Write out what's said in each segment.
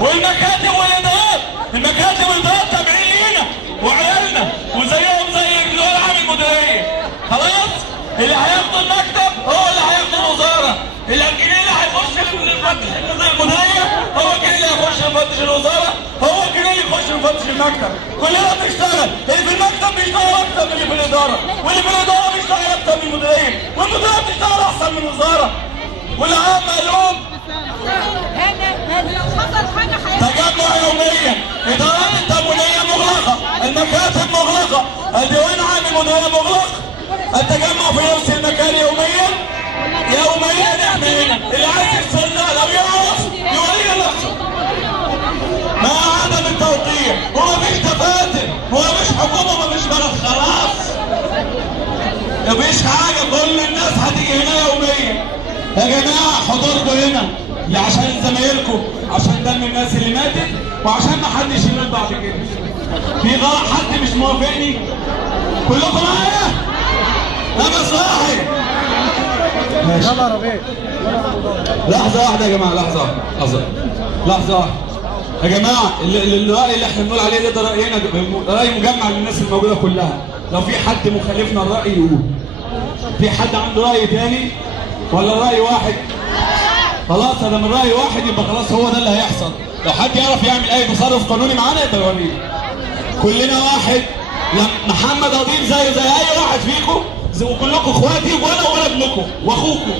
والمكاتب والادارات، المكاتب والادارات تابعين لينا وعيالنا وزيهم زي دول عام المديريه. خلاص؟ اللي هياخد المكتب هو اللي هياخد الوزاره، الجنيه اللي هيخش المديريه هو الجنيه اللي هيخش يفتش الوزاره، هو الجنيه اللي يخش يفتش المكتب. كلنا بنشتغل، اللي في المكتب بيشتغل اكتر من اللي في الاداره، واللي في الاداره بيشتغل اكتر من المديريه، والمديريه بتشتغل احسن من الوزاره. والعام مقلوب. تجمع يوميا، ادارات التموينيه مغلقه، المكاتب مغلقه، الديوان عام المديريه مغلق، التجمع في نفس المكان يوميا احنا هنا. اللي عايز يفصلنا لو يعرف يورينا نفسه. مع عدم التوقيع، ومفيش تفاتر، ومفيش حكومه، ومفيش بلد، خلاص. مفيش حاجه، كل الناس هتيجي هنا يوميا. يا جماعه حضوركم هنا عشان زمايلكم، عشان دم الناس اللي ماتت، وعشان ما حدش يموت بعد كده. في غلط حد مش موافقني؟ كلكم معايا؟ انا صاحي. ماشي. لحظة واحدة يا جماعة، لحظة واحدة. يا جماعة الرأي اللي احنا بنقول عليه ده رأينا، رأي مجمع للناس الموجودة كلها. لو في حد مخالفنا الرأي يقول. في حد عنده رأي تاني؟ ولا رأي واحد؟ خلاص هذا من رأي واحد يبقى خلاص هو ده اللي هيحصل. لو حد يعرف يعمل أي تصرف قانوني معانا يبقى يوريه. كلنا واحد. محمد قضيب زي أي واحد فيكم، وكلكم اخواتي ولا ابنكم واخوكم.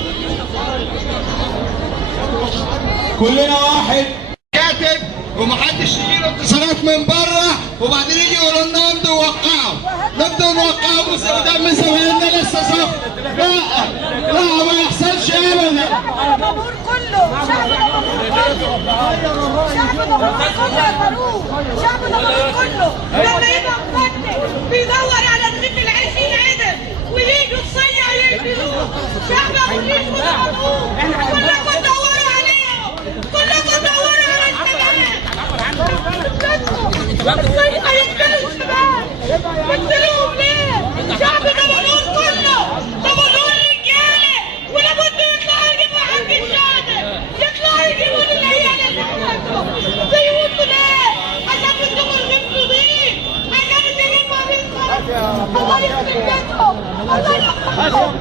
قلنا واحد كاتب ومحدش يجيله اتصالات من بره، وبعدين يجي يقولوا لنا نمضوا ووقعوا، نمضوا ونوقعوا قدام من زمايلنا لسه صف. لا ما يحصلش ابدا. الجمهور كله، شعب الجمهور كله لما يبقى مقدم بيدور على رغيف العيش ينعدم وييجوا الصيع يقتلوه. شعب ابو الريش وضربوه، كلكم دوروا عليهم، كلكم دوروا على الشباب. الصيع يقتلوا الشباب، يقتلوهم ليه؟ شعب دمنهور كله، دمنهور رجاله، ولابد يطلعوا يجيبوا حق الشهداء، يطلعوا يجيبوا للعيال اللي ماتوا. بيموتوا ليه؟ عشان بدهم الغيب نضيف، عشان يجيبوا بالخرج. الله يخرب بيتهم، الله يخرب بيتهم.